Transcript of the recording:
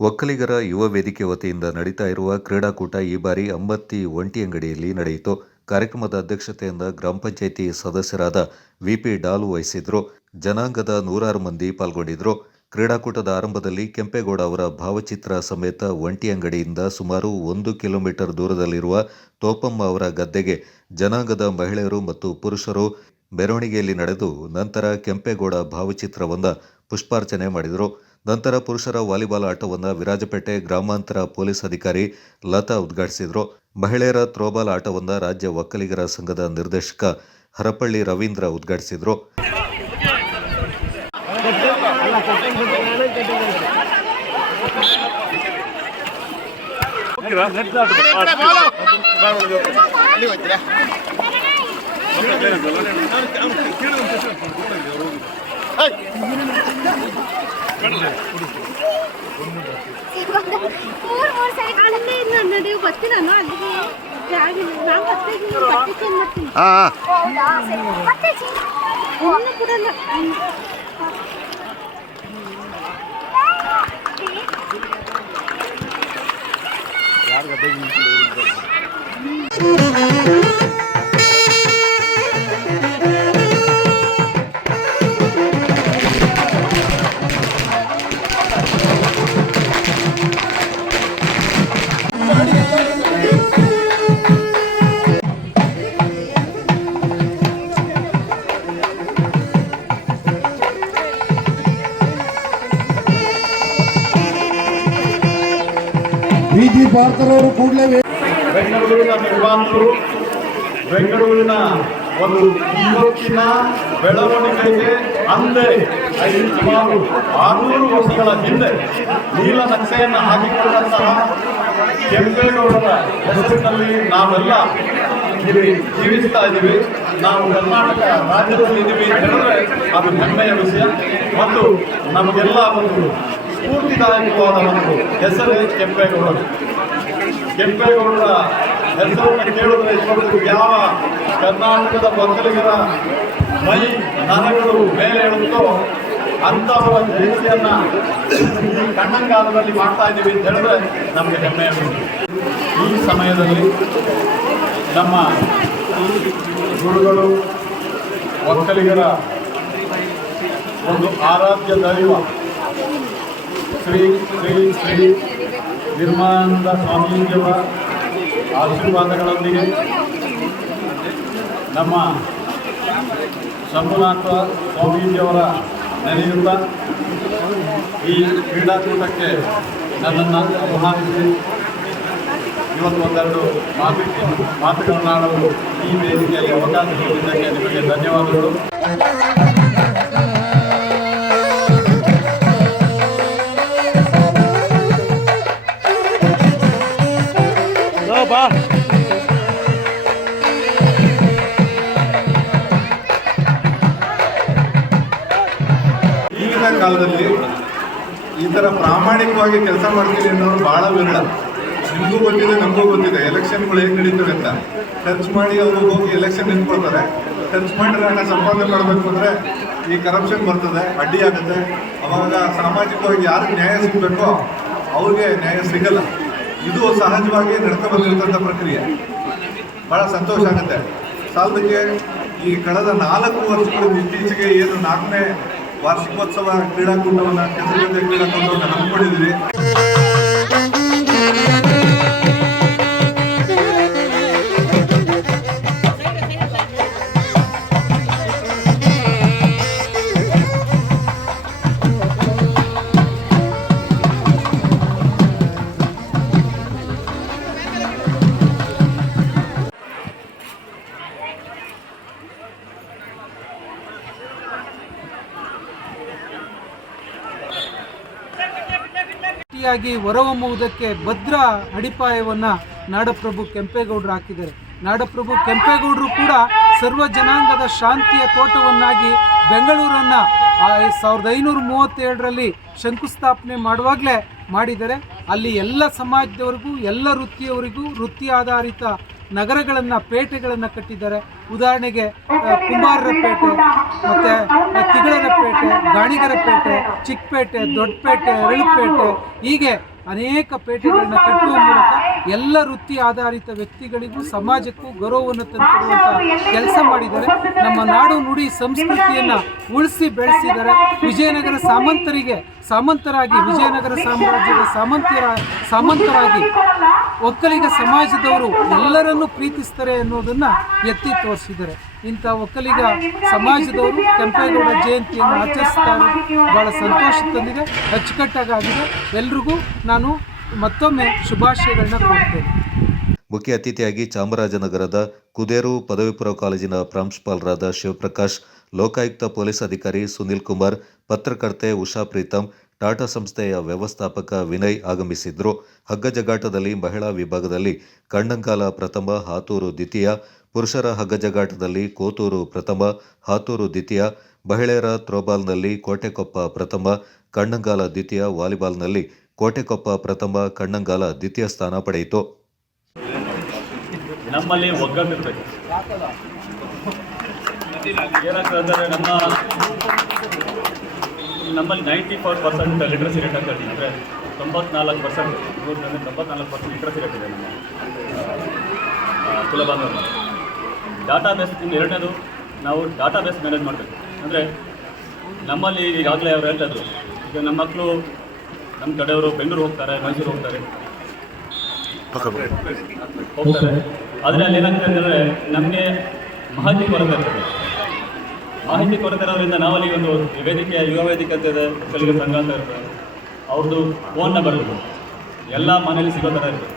ಒಕ್ಕಲಿಗರ ಯುವ ವೇದಿಕೆ ವತಿಯಿಂದ ನಡೀತಾ ಇರುವ ಕ್ರೀಡಾಕೂಟ ಈ ಬಾರಿ ಅಂಬತ್ತಿ ಒಂಟಿಯಂಗಡಿಯಲ್ಲಿ ನಡೆಯಿತು. ಕಾರ್ಯಕ್ರಮದ ಅಧ್ಯಕ್ಷತೆಯಿಂದ ಗ್ರಾಮ ಪಂಚಾಯಿತಿ ಸದಸ್ಯರಾದ ವಿಪಿ ಡಾಲು ವಹಿಸಿದ್ರು. ಜನಾಂಗದ 106 ಮಂದಿ ಪಾಲ್ಗೊಂಡಿದ್ರು. ಕ್ರೀಡಾಕೂಟದ ಆರಂಭದಲ್ಲಿ ಕೆಂಪೇಗೌಡ ಅವರ ಭಾವಚಿತ್ರ ಸಮೇತ ಒಂಟಿಯಂಗಡಿಯಿಂದ ಸುಮಾರು 1 ಕಿಲೋಮೀಟರ್ ದೂರದಲ್ಲಿರುವ ತೋಪಮ್ಮ ಅವರ ಗದ್ದೆಗೆ ಜನಾಂಗದ ಮಹಿಳೆಯರು ಮತ್ತು ಪುರುಷರು ಮೆರವಣಿಗೆಯಲ್ಲಿ ನಡೆದು ನಂತರ ಕೆಂಪೇಗೌಡ ಭಾವಚಿತ್ರವನ್ನ ಪುಷ್ಪಾರ್ಚನೆ ಮಾಡಿದರು. ನಂತರ ಪುರುಷರ ವಾಲಿಬಾಲ್ ಆಟವನ್ನು ವಿರಾಜಪೇಟೆ ಗ್ರಾಮಾಂತರ ಪೊಲೀಸ್ ಅಧಿಕಾರಿ ಲತಾ ಉದ್ಘಾಟಿಸಿದರು. ಮಹಿಳೆಯರ ಥ್ರೋಬಾಲ್ ಆಟವನ್ನು ರಾಜ್ಯ ಒಕ್ಕಲಿಗರ ಸಂಘದ ನಿರ್ದೇಶಕ ಹರಪಳ್ಳಿ ರವೀಂದ್ರ ಉದ್ಘಾಟಿಸಿದರು. ಬಿಜಿ ಭಾರತರವರು ಕೂಡಲೇ ಬೆಂಗಳೂರಿನ ವಿದ್ವಾಂಸರು ಬೆಂಗಳೂರಿನ ಒಂದು ಇವತ್ತಿನ ಬೆಳವಣಿಗೆಗೆ ಅಂದೇ ಸುಮಾರು 600 ವರ್ಷಗಳ ಹಿಂದೆ ನೀಲ ನಕ್ಷೆಯನ್ನು ಹಾಕಿಕೊಂಡಂತಹ ಕೆಂಪೇಗೌಡರ ಹೆಸರಿನಲ್ಲಿ ನಾವೆಲ್ಲ ಜೀವಿಸ್ತಾ ಇದ್ದೀವಿ. ನಾವು ಕರ್ನಾಟಕ ರಾಜ್ಯದಲ್ಲಿ ಇದ್ದೀವಿ ಅಂತ ಹೇಳಿದ್ರೆ ಅದು ಹೆಮ್ಮೆಯ ವಿಷಯ ಮತ್ತು ನಮಗೆಲ್ಲ ಒಂದು ಸ್ಫೂರ್ತಿದಾಯಕವಾದ ಒಂದು ಹೆಸರೇ ಕೆಂಪೇಗೌಡರು. ಕೆಂಪೇಗೌಡರ ಹೆಸರನ್ನು ಕೇಳಿದ್ರೆ ಇವತ್ತು ಯಾವ ಕರ್ನಾಟಕದ ಒಕ್ಕಲಿಗರ ಮೈ ನರಗಳು ಮೇಲೆ ಹೇಳುತ್ತೋ ಅಂಥವರ ಜಯಂತಿಯನ್ನು ಕಣ್ಣಂಗಾಲದಲ್ಲಿ ಮಾಡ್ತಾ ಇದ್ದೀವಿ ಅಂತ ಹೇಳಿದ್ರೆ ನಮಗೆ ಹೆಮ್ಮೆಯ ವಿಷಯ. ಈ ಸಮಯದಲ್ಲಿ ನಮ್ಮ ಗುರುಗಳು ಒಕ್ಕಲಿಗರ ಒಂದು ಆರಾಧ್ಯ ದೈವ ಶ್ರೀ ಶ್ರೀ ಶ್ರೀ ನಿರ್ಮಾನಂದ ಸ್ವಾಮೀಜಿಯವರ ಆಶೀರ್ವಾದಗಳೊಂದಿಗೆ ನಮ್ಮ ಶಂಭುನಾಥ ಸ್ವಾಮೀಜಿಯವರ ನೆನೆಯುತ್ತಾ ಈ ಕ್ರೀಡಾಕೂಟಕ್ಕೆ ನನ್ನನ್ನು ಆಹ್ವಾನಿಸಿ ಇವತ್ತು ಒಂದೆರಡು ಮಾತುಗಳನ್ನಾಡಲು ಈ ವೇದಿಕೆಯಲ್ಲಿ ಅವಕಾಶ ನೀಡಿದ್ದಕ್ಕೆ ನಿಮಗೆ ಧನ್ಯವಾದಗಳು. ಈಗಿನ ಕಾಲದಲ್ಲಿ ಈ ಥರ ಪ್ರಾಮಾಣಿಕವಾಗಿ ಕೆಲಸ ಮಾಡ್ತೀನಿ ಅನ್ನೋರು ಭಾಳ ವಿರಳ. ನಿಮಗೂ ಗೊತ್ತಿದೆ, ನಮಗೂ ಗೊತ್ತಿದೆ ಎಲೆಕ್ಷನ್ಗಳು ಹೇಗೆ ನಡೀತವೆ ಅಂತ. ಖರ್ಚು ಮಾಡಿ ಅವರು ಹೋಗಿ ಎಲೆಕ್ಷನ್ ನಿಂತ್ಕೊಳ್ತಾರೆ. ಖರ್ಚು ಮಾಡಿದ್ರೆ ಹಣ ಸಂಪಾದನೆ ಮಾಡಬೇಕು ಅಂದರೆ ಈ ಕರಪ್ಷನ್ ಬರ್ತದೆ, ಅಡ್ಡಿ ಆಗುತ್ತೆ. ಅವಾಗ ಸಾಮಾಜಿಕವಾಗಿ ಯಾರಿಗೆ ನ್ಯಾಯ ಸಿಗಬೇಕೋ ಅವ್ರಿಗೆ ನ್ಯಾಯ ಸಿಗಲ್ಲ. ಇದು ಸಹಜವಾಗಿ ನಡ್ಕೊ ಬಂದಿರತಕ್ಕಂಥ ಪ್ರಕ್ರಿಯೆ. ಭಾಳ ಸಂತೋಷ ಆಗುತ್ತೆ. ಸಾಲದಕ್ಕೆ ಈ ಕಳೆದ 4 ವರ್ಷಗಳು ಇತ್ತೀಚೆಗೆ ಏನು 4ನೇ ವಾರ್ಷಿಕೋತ್ಸವ ಕ್ರೀಡಾಕೂಟವನ್ನು ಕೆಸರಿಗದ್ದೆ ಕ್ರೀಡಾಕೂಟವನ್ನು ಹಮ್ಮಿಕೊಂಡಿದ್ದೀವಿ. ಹೊರಹೊಮ್ಮುವುದಕ್ಕೆ ಭದ್ರ ಅಡಿಪಾಯವನ್ನು ನಾಡಪ್ರಭು ಕೆಂಪೇಗೌಡರು ಹಾಕಿದ್ದಾರೆ. ನಾಡಪ್ರಭು ಕೆಂಪೇಗೌಡರು ಕೂಡ ಸರ್ವ ಜನಾಂಗದ ಶಾಂತಿಯ ತೋಟವನ್ನಾಗಿ ಬೆಂಗಳೂರನ್ನು 1537ರಲ್ಲಿ ಶಂಕುಸ್ಥಾಪನೆ ಮಾಡುವಾಗಲೇ ಮಾಡಿದ್ದಾರೆ. ಅಲ್ಲಿ ಎಲ್ಲ ಸಮಾಜದವರಿಗೂ ಎಲ್ಲ ವೃತ್ತಿಯವರಿಗೂ ವೃತ್ತಿ ಆಧಾರಿತ ನಗರಗಳನ್ನು ಪೇಟೆಗಳನ್ನು ಕಟ್ಟಿದ್ದಾರೆ. ಉದಾಹರಣೆಗೆ ಕುಂಬಾರರ ಪೇಟೆ, ಮತ್ತು ತಿಗಳರ ಪೇಟೆ, ಗಾಣಿಗರ ಪೇಟೆ, ಚಿಕ್ಕಪೇಟೆ, ದೊಡ್ಡಪೇಟೆ, ಅರಳುಪೇಟೆ, ಹೀಗೆ ಅನೇಕ ಪೇಟೆಗಳನ್ನ ಕಟ್ಟುವ ಮೂಲಕ ಎಲ್ಲ ವೃತ್ತಿ ಆಧಾರಿತ ವ್ಯಕ್ತಿಗಳಿಗೂ ಸಮಾಜಕ್ಕೂ ಗೌರವವನ್ನು ತಂದುಕೊಡುವಂಥ ಕೆಲಸ ಮಾಡಿದ್ದಾರೆ. ನಮ್ಮ ನಾಡು ನುಡಿ ಸಂಸ್ಕೃತಿಯನ್ನು ಉಳಿಸಿ ಬೆಳೆಸಿದ್ದಾರೆ. ವಿಜಯನಗರ ಸಾಮಂತರಾಗಿ ವಿಜಯನಗರ ಸಾಮ್ರಾಜ್ಯದ ಸಾಮಂತರಾಗಿ ಒಕ್ಕಲಿಗ ಸಮಾಜದವರು ಎಲ್ಲರನ್ನೂ ಪ್ರೀತಿಸ್ತಾರೆ ಅನ್ನೋದನ್ನು ಎತ್ತಿ ತೋರಿಸಿದ್ದಾರೆ. ಇಂಥ ಒಕ್ಕಲಿಗ ಸಮಾಜದವರು ಕೆಂಪೇಗೌಡ ಜಯಂತಿಯನ್ನು ಆಚರಿಸ್ತಾ ಇರೋದು ಭಾಳ ಸಂತೋಷ ತಂದಿದೆ, ಅಚ್ಚುಕಟ್ಟಾಗಿದೆ. ಎಲ್ರಿಗೂ ನಾನು ಮತ್ತೊಮ್ಮೆ ಶುಭಾಶಯಗಳನ್ನ ಕೋರ್ತೇನೆ. ಮುಖ್ಯ ಅತಿಥಿಯಾಗಿ ಚಾಮರಾಜನಗರದ ಕುದೇರು ಪದವಿ ಪೂರ್ವ ಕಾಲೇಜಿನ ಪ್ರಾಂಶುಪಾಲರಾದ ಶಿವಪ್ರಕಾಶ್, ಲೋಕಾಯುಕ್ತ ಪೊಲೀಸ್ ಅಧಿಕಾರಿ ಸುನಿಲ್ ಕುಮಾರ್, ಪತ್ರಕರ್ತೆ ಉಷಾ ಪ್ರೀತಂ, ಟಾಟಾ ಸಂಸ್ಥೆಯ ವ್ಯವಸ್ಥಾಪಕ ವಿನಯ್ ಆಗಮಿಸಿದ್ರು. ಹಗ್ಗ ಜಗಾಟದಲ್ಲಿ ಮಹಿಳಾ ವಿಭಾಗದಲ್ಲಿ ಕಣ್ಣಂಗಾಲ ಪ್ರಥಮ, ಹಾತೂರು ದ್ವಿತೀಯ, ಪುರುಷರ ಹಗ್ಗ ಜಗಾಟದಲ್ಲಿ ಕೋತೂರು ಪ್ರಥಮ, ಹಾತೂರು ದ್ವಿತೀಯ, ಮಹಿಳೆಯರ ಥ್ರೋಬಾಲ್ನಲ್ಲಿ ಕೋಟೆಕೊಪ್ಪ ಪ್ರಥಮ, ಕಣ್ಣಂಗಾಲ ದ್ವಿತೀಯ, ವಾಲಿಬಾಲ್ನಲ್ಲಿ ಕೋಟೆಕೊಪ್ಪ ಪ್ರಥಮ, ಕಣ್ಣಂಗಾಲ ದ್ವಿತೀಯ ಸ್ಥಾನ ಪಡೆಯಿತು. ನಮ್ಮಲ್ಲಿ ಒಗ್ಗಟ್ಟಿರ್ಬೇಕು. ಏನಾಗ್ತದೆ, ನಮ್ಮಲ್ಲಿ 94% ಲಿಟ್ರಸಿ ರೇಟ್ ಅಂತ ಹೇಳ್ತೀನಿ. ಅಂದರೆ 94% 94% ಲಿಟ್ರಸಿ ರೇಟ್ ಇದೆ ನಮ್ಮ ಕುಲಬಾಂಧವರು. ಡಾಟಾ ಬೇಸ್, ಎರಡನೇದು ನಾವು ಡಾಟಾ ಬೇಸ್ ಮ್ಯಾನೇಜ್ ಮಾಡಬೇಕು. ಅಂದರೆ ನಮ್ಮಲ್ಲಿ ಈಗಾಗಲೇ ಅವ್ರು ಹೇಳ್ತಾಯಿದ್ರು, ಈಗ ನಮ್ಮ ಮಕ್ಕಳು ನಮ್ಮ ಕಡೆಯವರು ಬೆಂಗಳೂರು ಹೋಗ್ತಾರೆ, ಮೈಸೂರು ಹೋಗ್ತಾರೆ. ಆದರೆ ಅಲ್ಲಿ ಏನಾಗ್ತದೆ ಅಂದರೆ ನಮಗೆ ಮಾಹಿತಿ ಕೊರತೆ ಇರ್ತದೆ. ಮಾಹಿತಿ ಕೊರತೆ ಇರೋದ್ರಿಂದ ನಾವಲ್ಲಿ ಒಂದು ವೇದಿಕೆ, ಯುವ ವೇದಿಕೆ ಅಂತ ಇದೆ, ಒಕ್ಕಲಿಗ ಸಂಘ ಅಂತ ಇರ್ತದೆ. ಅವ್ರದ್ದು ಫೋನ್ ನಂಬರ್ ಇರ್ತದೆ, ಎಲ್ಲ ಮನೇಲಿ ಸಿಗೋ ಥರ ಇರ್ತದೆ.